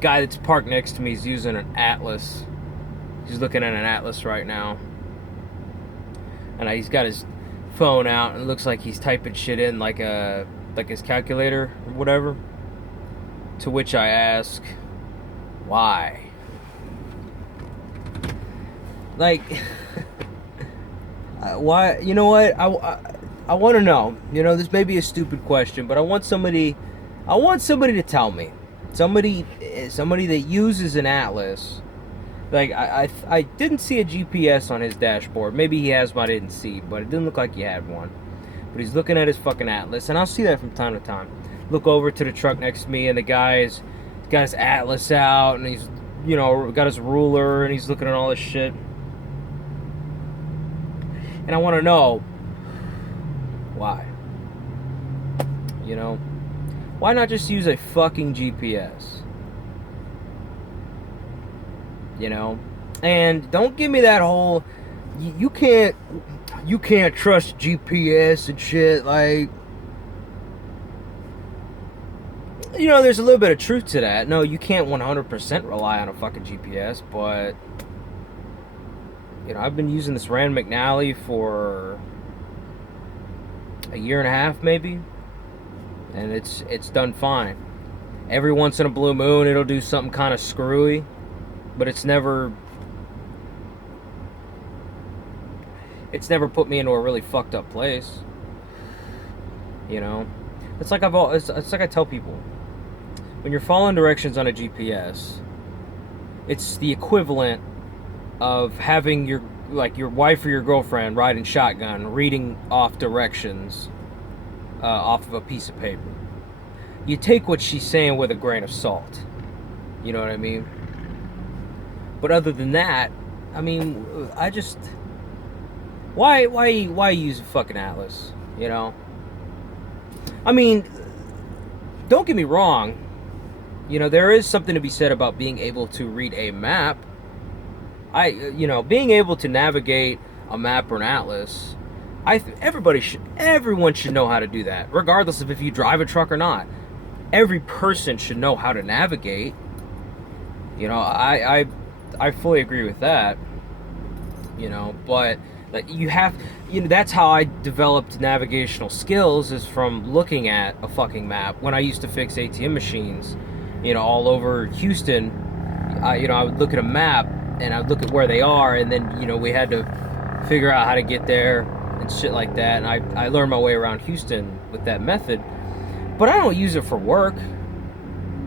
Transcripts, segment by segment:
guy that's parked next to me is using an Atlas. He's looking at an Atlas right now. And he's got his phone out and it looks like he's typing shit in like his calculator or whatever. To which I ask, why? Like, why? You know what? I want to know. You know, this may be a stupid question, but I want somebody to tell me. Somebody that uses an Atlas. Like, I didn't see a GPS on his dashboard. Maybe he has one I didn't see, but it didn't look like he had one. But he's looking at his fucking Atlas, and I'll see that from time to time. Look over to the truck next to me, and the guy's got his Atlas out, and he's, you know, got his ruler, and he's looking at all this shit. And I want to know why. You know, why not just use a fucking GPS? You know, and don't give me that whole you can't trust GPS and shit. Like, you know, there's a little bit of truth to that. No, you can't 100% rely on a fucking GPS, but you know, I've been using this Rand McNally for a year and a half maybe, and it's done fine. Every once in a blue moon it'll do something kind of screwy, but it's never put me into a really fucked up place. You know, it's like it's like I tell people, when you're following directions on a GPS, it's the equivalent of having your wife or your girlfriend riding shotgun, reading off directions off of a piece of paper. You take what she's saying with a grain of salt. You know what I mean? But other than that, I mean, I just why use a fucking Atlas? You know? I mean, don't get me wrong. You know, there is something to be said about being able to read a map. Being able to navigate a map or an Atlas, everyone should know how to do that, regardless of if you drive a truck or not. Every person should know how to navigate. You know, I fully agree with that. You know, but that's how I developed navigational skills, is from looking at a fucking map. When I used to fix ATM machines, you know, all over Houston, I would look at a map and I'd look at where they are, and then, you know, we had to figure out how to get there and shit like that. And I learned my way around Houston with that method, but I don't use it for work.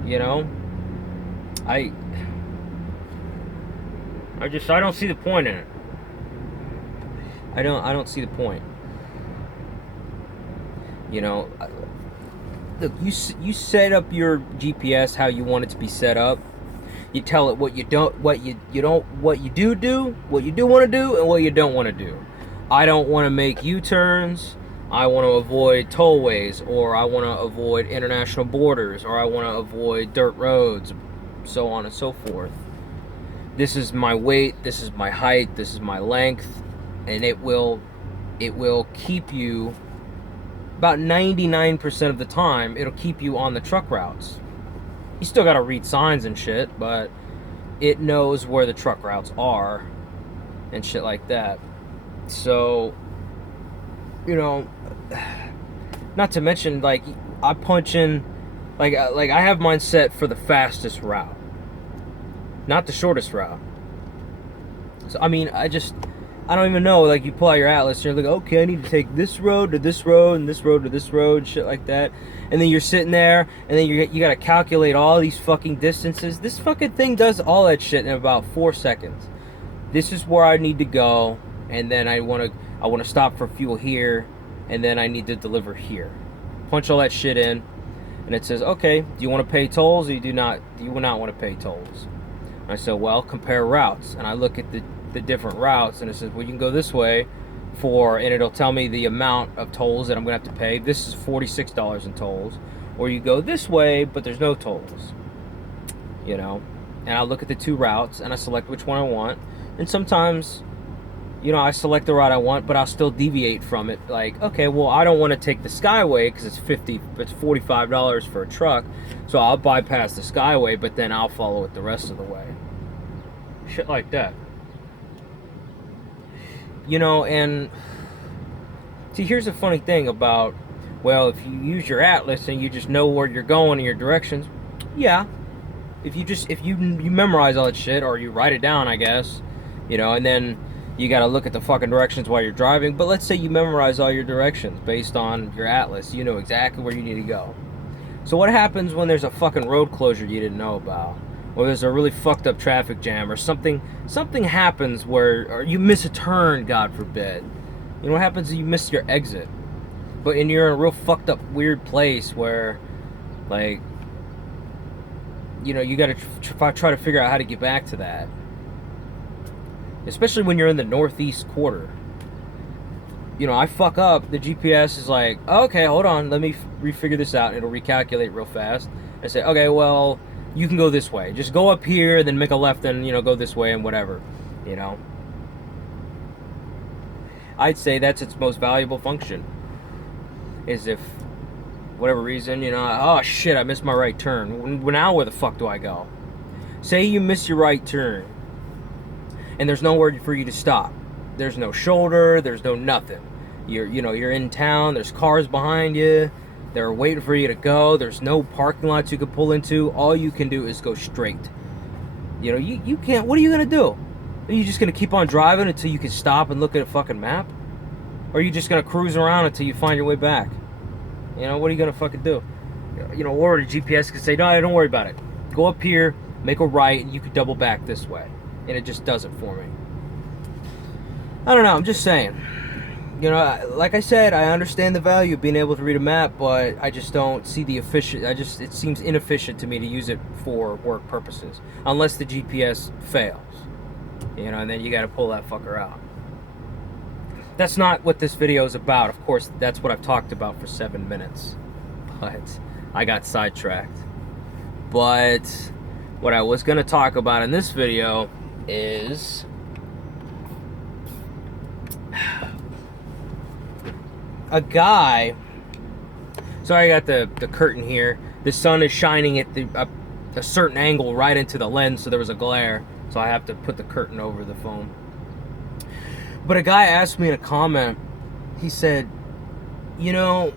You know, I don't see the point in it. I don't see the point. You know, look, you set up your GPS how you want it to be set up. You tell it what you do want to do, and what you don't want to do. I don't want to make U-turns. I want to avoid tollways, or I want to avoid international borders, or I want to avoid dirt roads, so on and so forth. This is my weight, this is my height, this is my length, and it will keep you, about 99% of the time, it'll keep you on the truck routes. You still gotta read signs and shit, but it knows where the truck routes are and shit like that. So, you know, not to mention, like, I punch in, like I have mine set for the fastest route, not the shortest route. So, I mean, I don't even know, like, you pull out your Atlas, you're like, okay, I need to take this road to this road, and this road to this road, shit like that. And then you're sitting there, and then you gotta calculate all these fucking distances. This fucking thing does all that shit in about 4 seconds. This is where I need to go, and then I wanna stop for fuel here, and then I need to deliver here. Punch all that shit in, and it says, okay, do you want to pay tolls, or do you not want to pay tolls? And I said, well, compare routes. And I look at the different routes, and it says, well, you can go this way and it'll tell me the amount of tolls that I'm gonna have to pay. This is $46 in tolls. Or you go this way, but there's no tolls. You know, and I look at the two routes and I select which one I want. And sometimes You know, I select the route I want, but I'll still deviate from it. Like, okay, well, I don't want to take the Skyway because it's $45 for a truck, so I'll bypass the Skyway, but then I'll follow it the rest of the way. Shit like that. You know, and see, here's the funny thing about, well, if you use your atlas and you just know where you're going and your directions, yeah. If you memorize all that shit, or you write it down, I guess, you know, and then you got to look at the fucking directions while you're driving. But let's say you memorize all your directions based on your atlas. You know exactly where you need to go. So what happens when there's a fucking road closure you didn't know about? Or there's a really fucked up traffic jam, or something happens where, or you miss a turn, God forbid. You know what happens if you miss your exit? But you're in a real fucked up weird place where, like, you know, you got to try to figure out how to get back to that. Especially when you're in the northeast quarter. You know, I fuck up, the GPS is like, oh, okay, hold on, let me refigure this out. It'll recalculate real fast. I say, okay, well, you can go this way. Just go up here, then make a left, and, you know, go this way and whatever, you know. I'd say that's its most valuable function. Is if, whatever reason, you know, oh shit, I missed my right turn. Now where the fuck do I go? Say you miss your right turn, and there's nowhere for you to stop. There's no shoulder, there's no nothing. You're in town, there's cars behind you, they're waiting for you to go, there's no parking lots you can pull into. All you can do is go straight. You know, you can't, what are you gonna do? Are you just gonna keep on driving until you can stop and look at a fucking map? Or are you just gonna cruise around until you find your way back? You know, what are you gonna fucking do? You know, or the GPS can say, no, don't worry about it. Go up here, make a right, and you could double back this way. And it just does it for me. I don't know, I'm just saying. You know, like I said, I understand the value of being able to read a map, but I just don't see the it seems inefficient to me to use it for work purposes. Unless the GPS fails. You know, and then you gotta pull that fucker out. That's not what this video is about. Of course, that's what I've talked about for 7 minutes. But I got sidetracked. But what I was going to talk about in this video is a guy. So I got the curtain here. The sun is shining at a certain angle right into the lens, so there was a glare. So I have to put the curtain over the phone. But a guy asked me in a comment, he said, you know,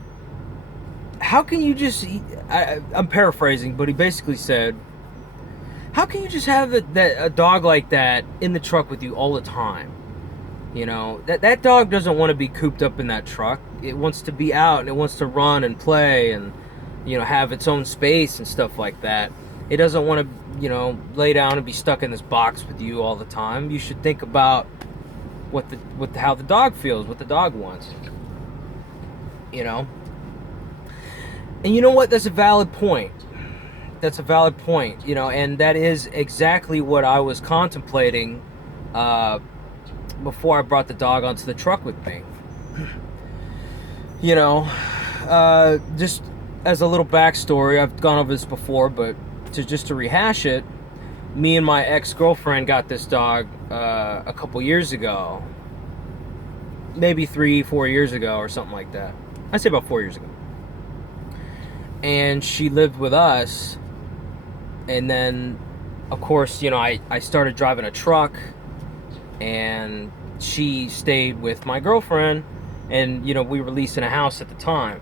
how can you just, I'm paraphrasing, but he basically said, how can you just have a dog like that in the truck with you all the time? You know, that dog doesn't want to be cooped up in that truck. It wants to be out, and it wants to run and play and, you know, have its own space and stuff like that. It doesn't want to, you know, lay down and be stuck in this box with you all the time. You should think about how the dog feels, what the dog wants. You know? And you know what? That's a valid point. That's a valid point, you know, and that is exactly what I was contemplating before I brought the dog onto the truck with me. You know, just as a little backstory, I've gone over this before, but just to rehash it, me and my ex-girlfriend got this dog a couple years ago. Maybe 3-4 years ago or something like that. I'd say about 4 years ago. And she lived with us. And then, of course, you know, I started driving a truck. And she stayed with my girlfriend. And, you know, we were leasing a house at the time.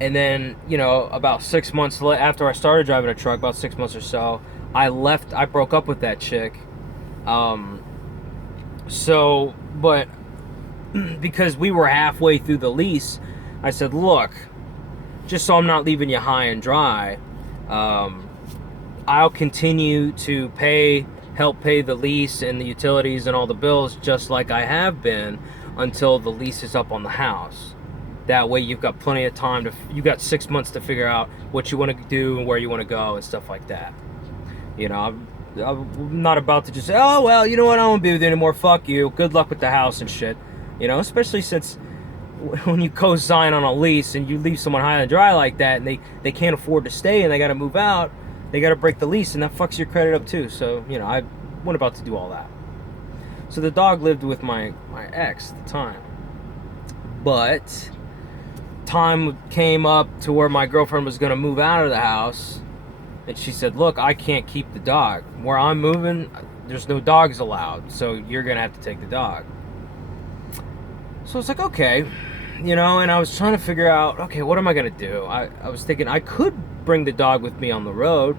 And then, you know, about 6 months after I started driving a truck, about 6 months or so, I broke up with that chick. But because we were halfway through the lease, I said, look, just so I'm not leaving you high and dry, I'll continue to help pay the lease and the utilities and all the bills just like I have been until the lease is up on the house. That way you've got plenty of time you got 6 months to figure out what you want to do and where you want to go and stuff like that. You know, I'm not about to just say, oh, well, you know what, I don't want to be with you anymore, fuck you, good luck with the house and shit. You know, especially since when you co-sign on a lease and you leave someone high and dry like that and they can't afford to stay and they got to move out, they got to break the lease, and that fucks your credit up too. So, you know, I wasn't about to do all that. So the dog lived with my ex at the time. But time came up to where my girlfriend was going to move out of the house, and she said, look, I can't keep the dog. Where I'm moving, there's no dogs allowed, so you're going to have to take the dog. So it's like, okay, and I was trying to figure out, okay, what am I going to do? I was thinking I could bring the dog with me on the road,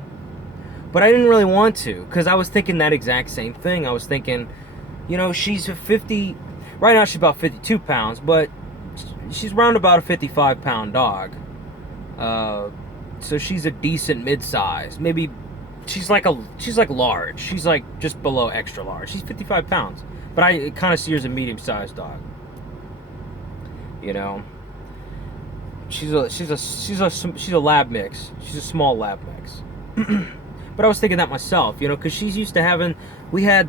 but I didn't really want to, because I was thinking that exact same thing. I was thinking, she's right now she's about 52 pounds, but she's around about a 55-pound dog. So she's a decent mid-size. Maybe she's like large. She's like just below extra large. She's 55 pounds, but I kind of see her as a medium-sized dog. She's a lab mix. She's a small lab mix. But I was thinking that myself, because she's used to having. We had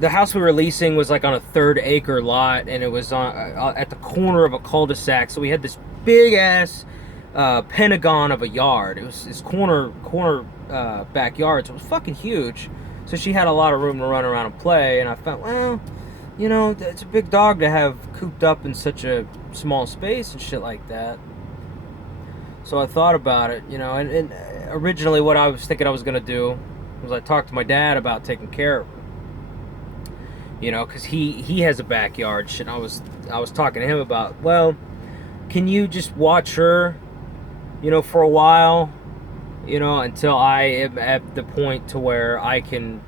the house we were leasing was on a 3-acre lot, and it was at the corner of a cul-de-sac. So we had this big ass pentagon of a yard. It was this corner backyard, so it was fucking huge. So she had a lot of room to run around and play. And I thought, well, it's a big dog to have cooped up in such a small space and shit like that. So I thought about it, and originally what I was thinking I was gonna do was I talked to my dad about taking care of her. Because he has a backyard shit. I was talking to him about, well, can you just watch her, for a while, until I am at the point to where I can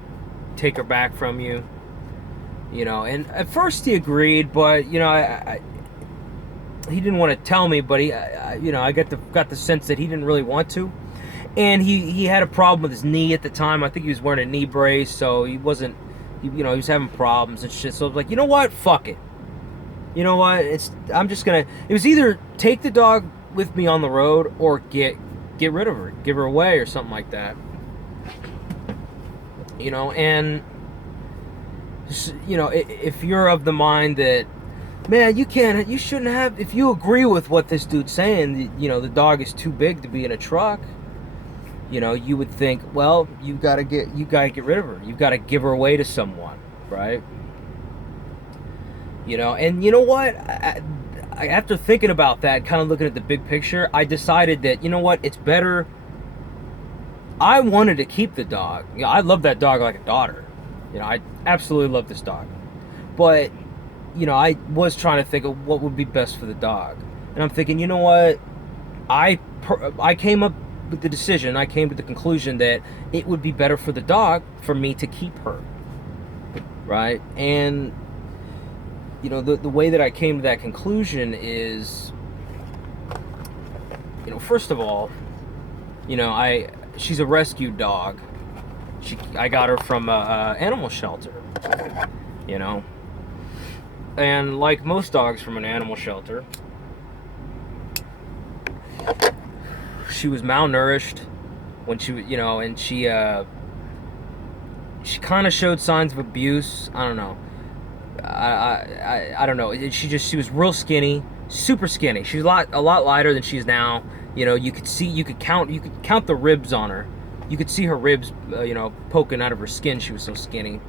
take her back from you, And at first he agreed, but he didn't want to tell me, but I got the sense that he didn't really want to, and he had a problem with his knee at the time. I think he was wearing a knee brace, so he wasn't. He was having problems and shit. So I was like, you know what? Fuck it. You know what? I'm just gonna. It was either take the dog with me on the road or get rid of her, give her away or something like that. And if you're of the mind that, man, you shouldn't have. If you agree with what this dude's saying, the dog is too big to be in a truck. You would think, well, you gotta get rid of her. You've got to give her away to someone, right? And you know what? I after thinking about that, kind of looking at the big picture, I decided that, what? It's better. I wanted to keep the dog. I love that dog like a daughter. I absolutely love this dog. But, I was trying to think of what would be best for the dog. And I'm thinking, you know what? I came up with the decision. I came to the conclusion that it would be better for the dog for me to keep her. Right? And, the way that I came to that conclusion is, first of all, she's a rescue dog. I got her from a animal shelter, and like most dogs from an animal shelter, she was malnourished when she, and she kind of showed signs of abuse. I don't know. I don't know. She was real skinny, super skinny. She was a lot lighter than she is now. You could count the ribs on her. You could see her ribs, poking out of her skin. She was so skinny,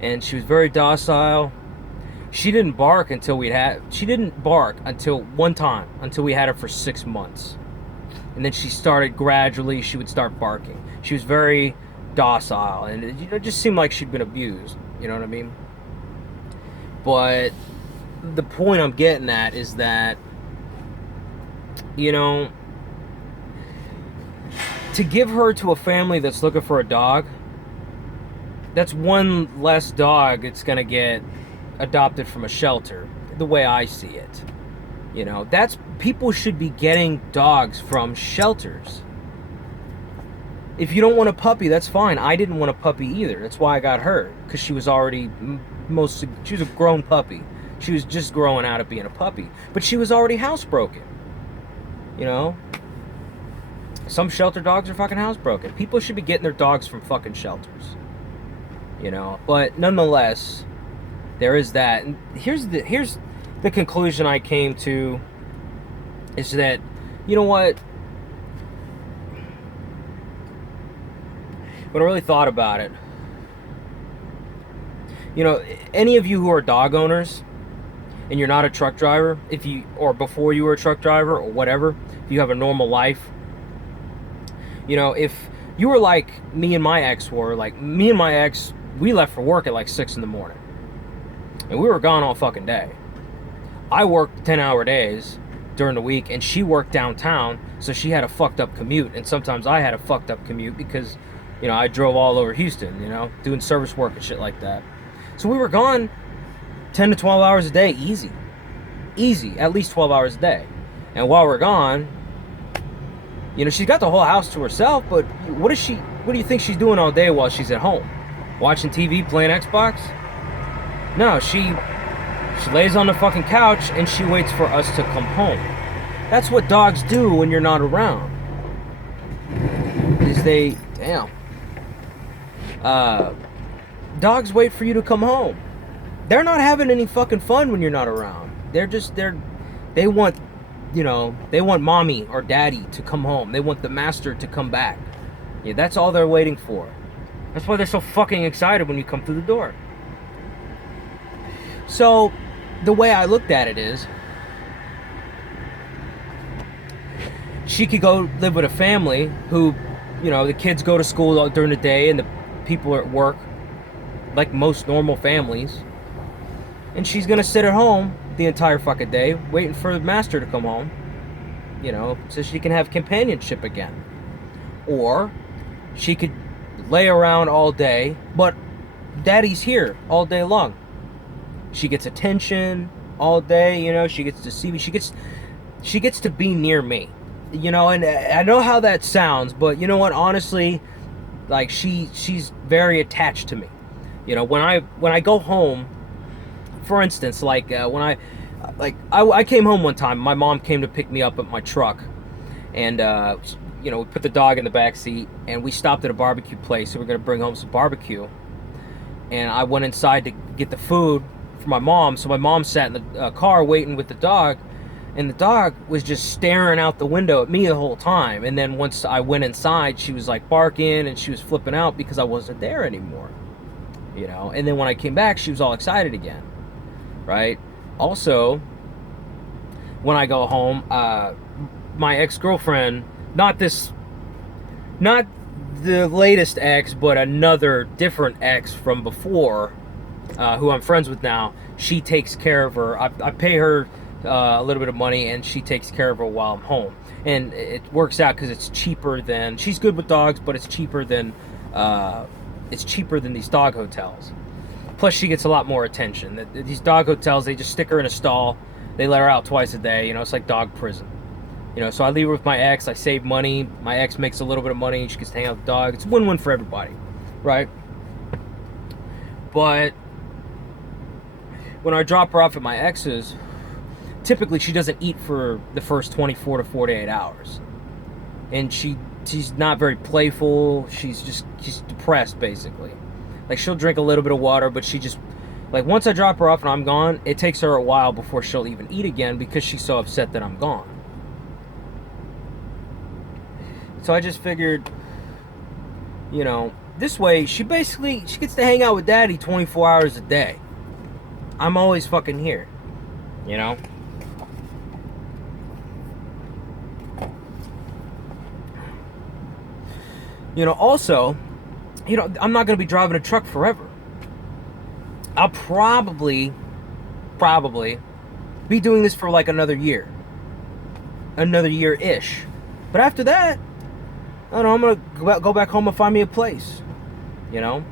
and she was very docile. She didn't bark until one time, until we had her for 6 months, and then she would start barking. She was very docile, and it just seemed like she'd been abused. You know what I mean? But the point I'm getting at is that, to give her to a family that's looking for a dog, that's one less dog that's going to get adopted from a shelter, the way I see it. People should be getting dogs from shelters. If you don't want a puppy, that's fine. I didn't want a puppy either. That's why I got her, because she was already she was a grown puppy. She was just growing out of being a puppy, but she was already housebroken. Some shelter dogs are fucking housebroken. People should be getting their dogs from fucking shelters. But nonetheless, there is that. And here's the conclusion I came to, is that, what? When I really thought about it, You know, any of you who are dog owners and you're not a truck driver, or before you were a truck driver or whatever, if you have a normal life, you know, if you were like me and my ex were, like me and my ex, we left for work at like 6 in the morning. And we were gone all fucking day. I worked 10-hour days during the week, and she worked downtown, so she had a fucked up commute. And sometimes I had a fucked up commute because, you know, I drove all over Houston, you know, doing service work and shit like that. So we were gone 10 to 12 hours a day, easy. Easy, at least 12 hours a day. And while we're gone, you know, she's got the whole house to herself, but what do you think she's doing all day while she's at home? Watching TV, playing Xbox? No, she lays on the fucking couch and she waits for us to come home. That's what dogs do when you're not around. Dogs wait for you to come home. They're not having any fucking fun when you're not around. They want, you know, they want mommy or daddy to come home. They want the master to come back. Yeah, that's all they're waiting for. That's why they're so fucking excited when you come through the door. So, the way I looked at it is, she could go live with a family who, you know, the kids go to school during the day and the people are at work, like most normal families. And she's gonna sit at home the entire fucking day, waiting for the master to come home, you know, so she can have companionship again. Or she could lay around all day, but daddy's here all day long. She gets attention all day, you know, she gets to see me, she gets to be near me, you know. And I know how that sounds, but you know what, honestly, like she's very attached to me. You know, when I go home, for instance, like when I came home one time, my mom came to pick me up at my truck, and you know, we put the dog in the back seat and we stopped at a barbecue place, so we're gonna bring home some barbecue. And I went inside to get the food for my mom, so my mom sat in the car waiting with the dog, and the dog was just staring out the window at me the whole time. And then once I went inside, she was like barking and she was flipping out because I wasn't there anymore, you know. And then when I came back, she was all excited again, right? Also, when I go home, my ex-girlfriend, not the latest ex, but another different ex from before, who I'm friends with now, she takes care of her. I pay her a little bit of money, and she takes care of her while I'm home. And it works out because it's cheaper than, she's good with dogs, but it's cheaper than these dog hotels. Plus, she gets a lot more attention. These dog hotels, they just stick her in a stall. They let her out twice a day. You know, it's like dog prison. You know, so I leave her with my ex. I save money. My ex makes a little bit of money, and she gets to hang out with the dog. It's a win-win for everybody, right? But when I drop her off at my ex's, typically she doesn't eat for the first 24 to 48 hours. And she's not very playful. She's depressed, basically. Like, she'll drink a little bit of water, but she just, like, once I drop her off and I'm gone, it takes her a while before she'll even eat again because she's so upset that I'm gone. So I just figured, you know, this way she gets to hang out with daddy 24 hours a day. I'm always fucking here, you know? You know, also, you know, I'm not going to be driving a truck forever. I'll probably be doing this for like another year-ish. But after that, I don't know, I'm going to go back home and find me a place, you know?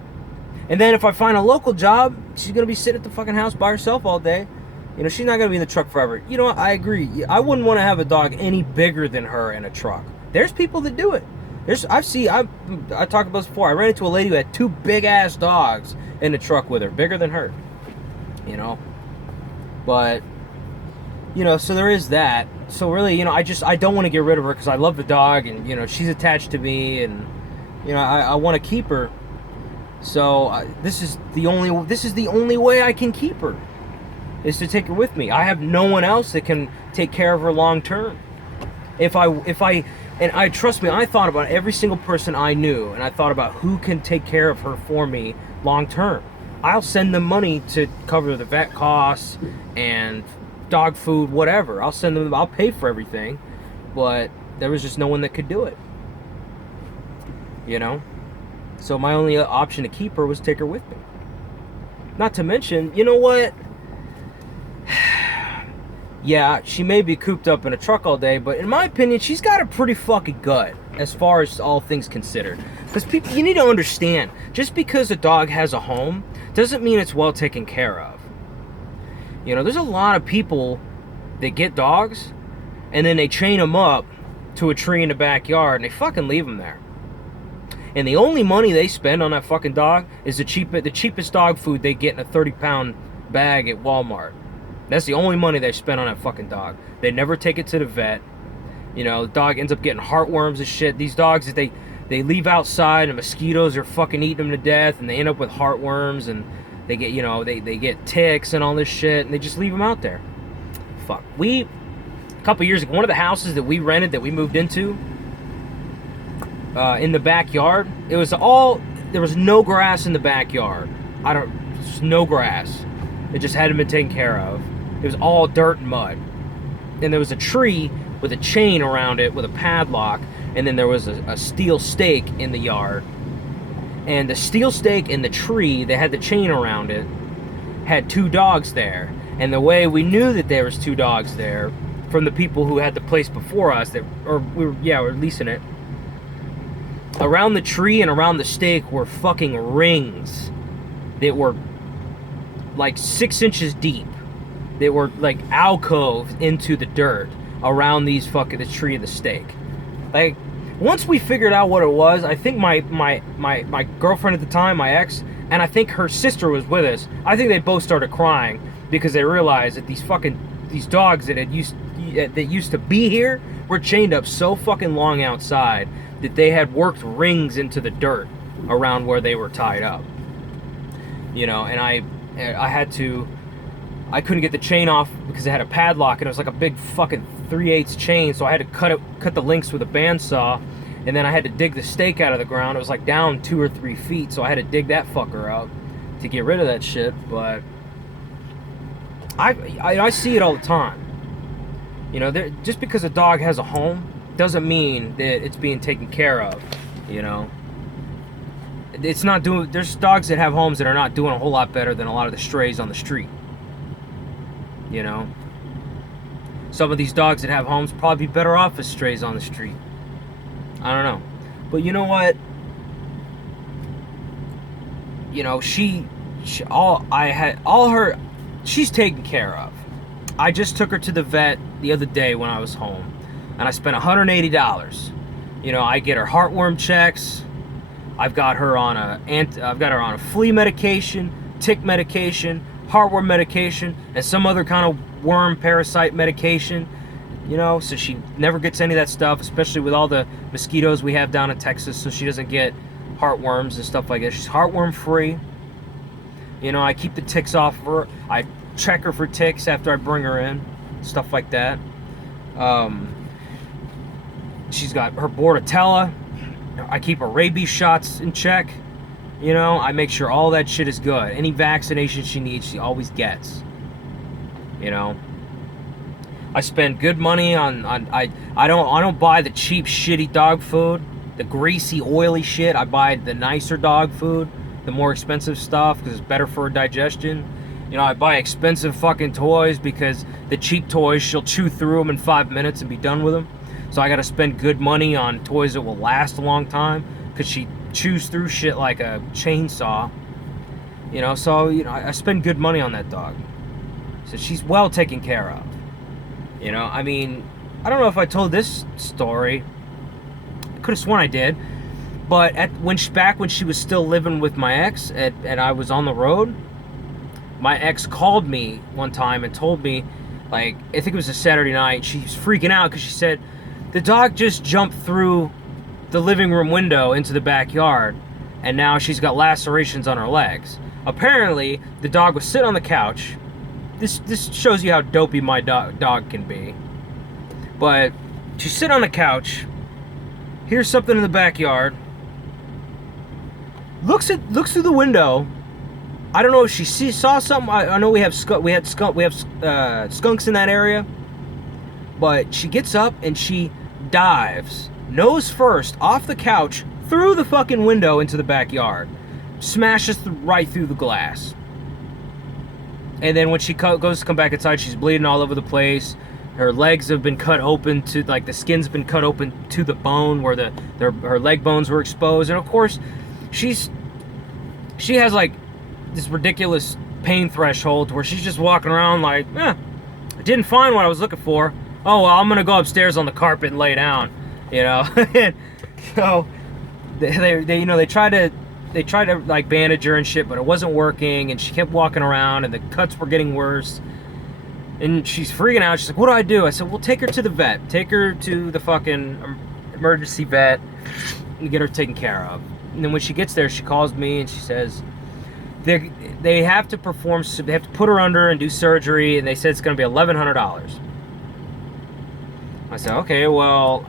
And then if I find a local job, she's going to be sitting at the fucking house by herself all day. You know, she's not going to be in the truck forever. You know what? I agree. I wouldn't want to have a dog any bigger than her in a truck. There's people that do it. I talked about this before. I ran into a lady who had 2 big-ass dogs in the truck with her, bigger than her, you know? But, you know, so there is that. So really, you know, I don't want to get rid of her because I love the dog, and, you know, she's attached to me, and, you know, I want to keep her. So this is the only way I can keep her, is to take her with me. I have no one else that can take care of her long term. And trust me, I thought about every single person I knew, and I thought about who can take care of her for me long term. I'll send them money to cover the vet costs and dog food, whatever. I'll pay for everything, but there was just no one that could do it, you know? So my only option to keep her was take her with me. Not to mention, you know what? Yeah, she may be cooped up in a truck all day, but in my opinion, she's got a pretty fucking gut as far as all things considered. Because people, you need to understand, just because a dog has a home doesn't mean it's well taken care of. You know, there's a lot of people that get dogs and then they chain them up to a tree in the backyard and they fucking leave them there. And the only money they spend on that fucking dog is the cheapest dog food they get in a 30-pound bag at Walmart. That's the only money they spend on that fucking dog. They never take it to the vet. You know, the dog ends up getting heartworms and shit. These dogs, that they leave outside and mosquitoes are fucking eating them to death, and they end up with heartworms, and they get, you know, they get ticks and all this shit, and they just leave them out there. Fuck. A couple years ago, one of the houses that we rented, that we moved into, in the backyard, there was no grass in the backyard. Just no grass. It just hadn't been taken care of. It was all dirt and mud. And there was a tree with a chain around it with a padlock, and then there was a steel stake in the yard. And the steel stake in the tree that had the chain around it had 2 dogs there. And the way we knew that there was 2 dogs there, from the people who had the place before us, we were leasing it, around the tree and around the stake were fucking rings that were like 6 inches deep. They were like alcoved into the dirt around the tree and the stake. Like, once we figured out what it was, I think my girlfriend at the time, my ex, and I think her sister was with us. I think they both started crying because they realized that these dogs that used to be here were chained up so fucking long outside that they had worked rings into the dirt around where they were tied up. You know, and I couldn't get the chain off because it had a padlock, and it was like a big fucking 3/8 chain, so I had to cut the links with a bandsaw, and then I had to dig the stake out of the ground. It was like down 2 or 3 feet, so I had to dig that fucker up to get rid of that shit. But I see it all the time. You know, just because a dog has a home doesn't mean that it's being taken care of, you know. There's dogs that have homes that are not doing a whole lot better than a lot of the strays on the street. You know, some of these dogs that have homes probably be better off as strays on the street. I don't know, but you know what? You know, she's taken care of. I just took her to the vet the other day when I was home, and I spent $180. You know, I get her heartworm checks. I've got her on a flea medication, tick medication, heartworm medication, and some other kind of worm parasite medication, you know, so she never gets any of that stuff, especially with all the mosquitoes we have down in Texas, so she doesn't get heartworms and stuff like that. She's heartworm free. You know, I keep the ticks off of her. I check her for ticks after I bring her in, stuff like that. She's got her Bordetella. I keep her rabies shots in check. You know, I make sure all that shit is good. Any vaccination she needs, she always gets. You know, I spend good money on I don't buy the cheap shitty dog food, the greasy oily shit. I buy the nicer dog food, the more expensive stuff, because it's better for her digestion. You know, I buy expensive fucking toys because the cheap toys, she'll chew through them in 5 minutes and be done with them. So I gotta spend good money on toys that will last a long time, because she chews through shit like a chainsaw. You know, so, you know, I spend good money on that dog. So she's well taken care of. You know, I mean, I don't know if I told this story. I could have sworn I did. But back when she was still living with my ex and I was on the road, my ex called me one time and told me, like, I think it was a Saturday night, she was freaking out because she said, the dog just jumped through the living room window into the backyard, and now she's got lacerations on her legs. Apparently, the dog was sitting on the couch. This shows you how dopey my dog can be. But she's sitting on the couch, hears something in the backyard, looks through the window, I don't know if she saw something. I know we have skunks in that area, but she gets up and she dives nose first off the couch through the fucking window into the backyard, smashes right through the glass. And then when she goes to come back inside, she's bleeding all over the place. Her legs have been cut open to, like, the skin's been cut open to the bone where her leg bones were exposed. And of course, she has like this ridiculous pain threshold where she's just walking around like, I didn't find what I was looking for. Oh, well, I'm gonna go upstairs on the carpet and lay down, you know. And so they tried to like bandage her and shit, but it wasn't working, and she kept walking around, and the cuts were getting worse. And she's freaking out. She's like, what do I do? I said, well, take her to the vet. Take her to the fucking emergency vet and get her taken care of. And then when she gets there, she calls me and she says, they have to put her under and do surgery, and they said it's going to be $1,100. I said, okay, well,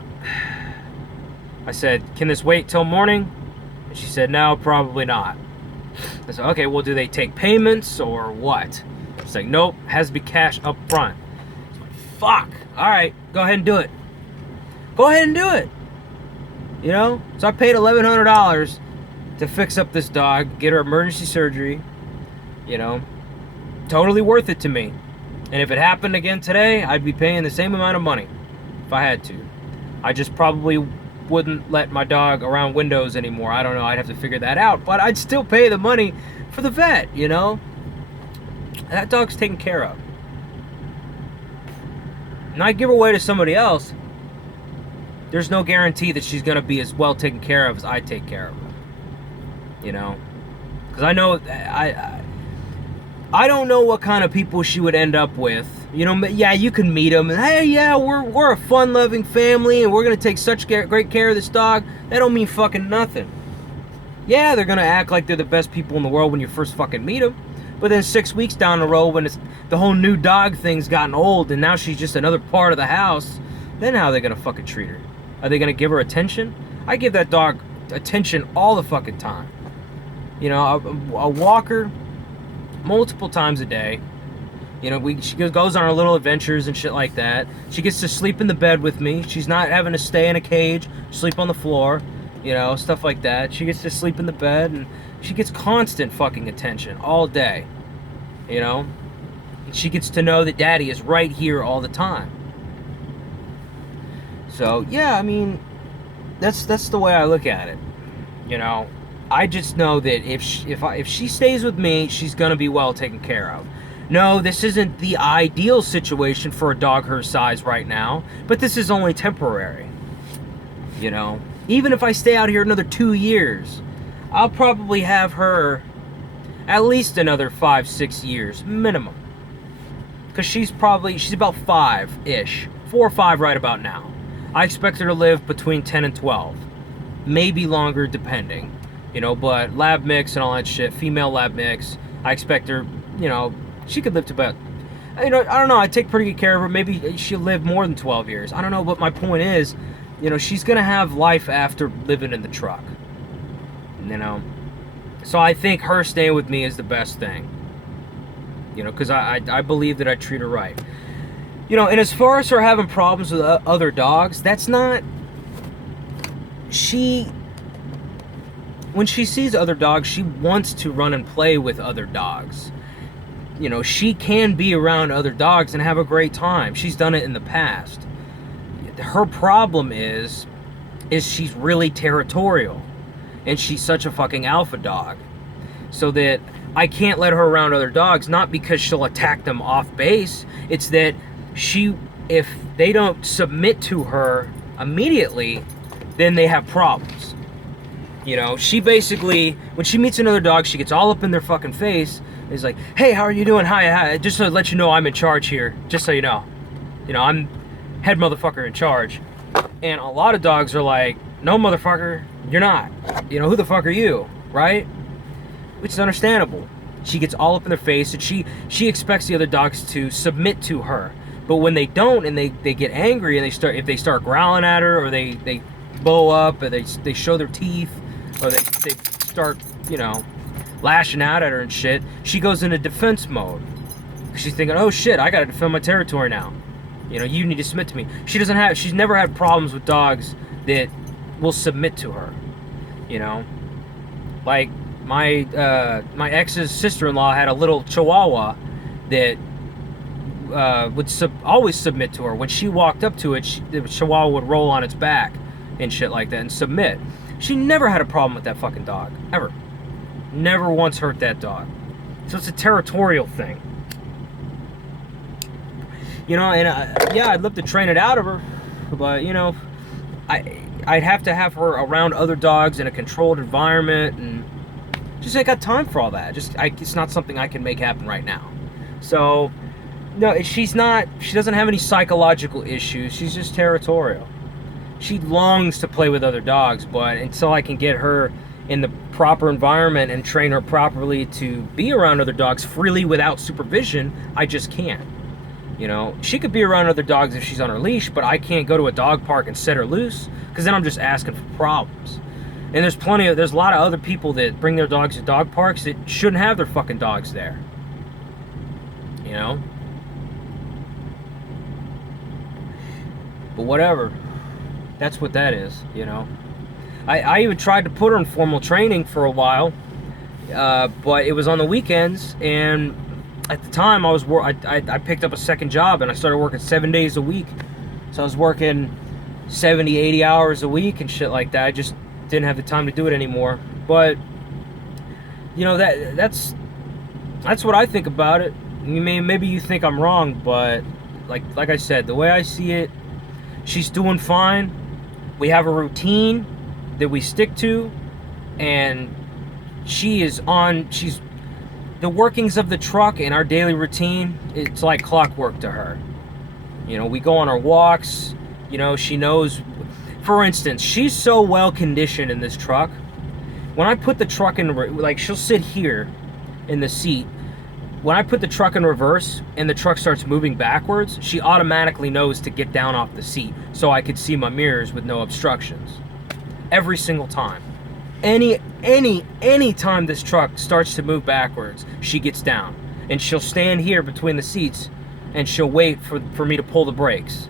I said, can this wait till morning? And she said, no, probably not. I said, okay, well, do they take payments or what? She's like, nope, has to be cash up front. I was like, fuck. All right, go ahead and do it. Go ahead and do it. You know? So I paid $1,100 to fix up this dog, get her emergency surgery. You know? Totally worth it to me. And if it happened again today, I'd be paying the same amount of money if I had to. I just probably wouldn't let my dog around windows anymore. I don't know. I'd have to figure that out. But I'd still pay the money for the vet, you know? That dog's taken care of. And I give her away to somebody else, there's no guarantee that she's going to be as well taken care of as I take care of her. You know? Because I know... I don't know what kind of people she would end up with. You know, yeah, you can meet them, and hey, yeah, we're a fun-loving family, and we're going to take such great care of this dog. That don't mean fucking nothing. Yeah, they're going to act like they're the best people in the world when you first fucking meet them. But then 6 weeks down the road, when the whole new dog thing's gotten old, and now she's just another part of the house, then how are they going to fucking treat her? Are they going to give her attention? I give that dog attention all the fucking time. You know, a walker multiple times a day. You know, she goes on her little adventures and shit like that. She gets to sleep in the bed with me. She's not having to stay in a cage, sleep on the floor, you know, stuff like that. She gets to sleep in the bed, and she gets constant fucking attention all day, you know. And she gets to know that daddy is right here all the time. So, yeah, I mean, that's the way I look at it, you know. I just know that if she stays with me, she's gonna be well taken care of. No, this isn't the ideal situation for a dog her size right now, but this is only temporary. You know, even if I stay out here another 2 years, I'll probably have her at least another 5-6 years minimum. Because she's about 5-ish, 4 or 5 right about now. I expect her to live between 10 and 12, maybe longer depending. You know, but lab mix and all that shit, female lab mix, I expect her, you know, she could live to about, you know, I don't know, I take pretty good care of her. Maybe she'll live more than 12 years. I don't know, but my point is, you know, she's going to have life after living in the truck. You know? So I think her staying with me is the best thing. You know, because I believe that I treat her right. You know, and as far as her having problems with other dogs, that's not... When she sees other dogs, she wants to run and play with other dogs. You know, she can be around other dogs and have a great time. She's done it in the past. Her problem is she's really territorial. And she's such a fucking alpha dog. So that I can't let her around other dogs, not because she'll attack them off base. It's that if they don't submit to her immediately, then they have problems. You know, she basically, when she meets another dog, she gets all up in their fucking face. And is like, hey, how are you doing? Hi. Just to let you know I'm in charge here. Just so you know. You know, I'm head motherfucker in charge. And a lot of dogs are like, no, motherfucker, you're not. You know, who the fuck are you? Right? Which is understandable. She gets all up in their face, and she expects the other dogs to submit to her. But when they don't, and they get angry, and if they start growling at her, or they blow up, or they show their teeth, or they start, you know, lashing out at her and shit, she goes into defense mode. She's thinking, oh shit, I gotta defend my territory now. You know, you need to submit to me. She's never had problems with dogs that will submit to her. You know? Like, my ex's sister-in-law had a little Chihuahua that would always submit to her. When she walked up to it, the Chihuahua would roll on its back and shit like that and submit. She never had a problem with that fucking dog. Ever. Never once hurt that dog. So it's a territorial thing. You know, and yeah, I'd love to train it out of her, but, you know, I'd have to have her around other dogs in a controlled environment, and just ain't got time for all that. It's not something I can make happen right now. So, no, she doesn't have any psychological issues. She's just territorial. She longs to play with other dogs, but until I can get her in the proper environment and train her properly to be around other dogs freely without supervision, I just can't. You know, she could be around other dogs if she's on her leash, but I can't go to a dog park and set her loose, because then I'm just asking for problems. And there's a lot of other people that bring their dogs to dog parks that shouldn't have their fucking dogs there. You know? But whatever. That's what that is, you know? I even tried to put her in formal training for a while, but it was on the weekends, and at the time I picked up a second job, and I started working 7 days a week. So I was working 70, 80 hours a week and shit like that. I just didn't have the time to do it anymore. But, you know, that's what I think about it. Maybe you think I'm wrong, but like I said, the way I see it, she's doing fine. We have a routine that we stick to, and she's the workings of the truck and our daily routine, it's like clockwork to her. You know, we go on our walks, you know, she knows. For instance, she's so well conditioned in this truck. When I put the truck in, like, she'll sit here in the seat. When I put the truck in reverse and the truck starts moving backwards, she automatically knows to get down off the seat so I could see my mirrors with no obstructions. Every single time. Any time this truck starts to move backwards, she gets down. And she'll stand here between the seats and she'll wait for me to pull the brakes.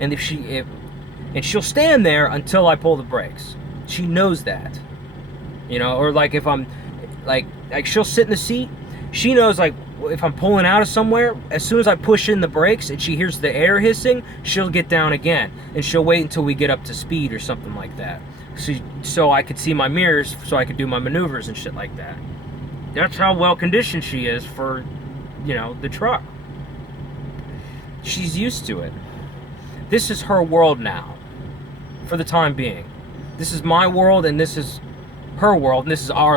And and she'll stand there until I pull the brakes. She knows that. You know, or like if I'm like she'll sit in the seat. She knows, like, if I'm pulling out of somewhere, as soon as I push in the brakes and she hears the air hissing, she'll get down again. And she'll wait until we get up to speed or something like that. So I could see my mirrors, so I could do my maneuvers and shit like that. That's how well conditioned she is for, you know, the truck. She's used to it. This is her world now, for the time being. This is my world, and this is her world, and this is our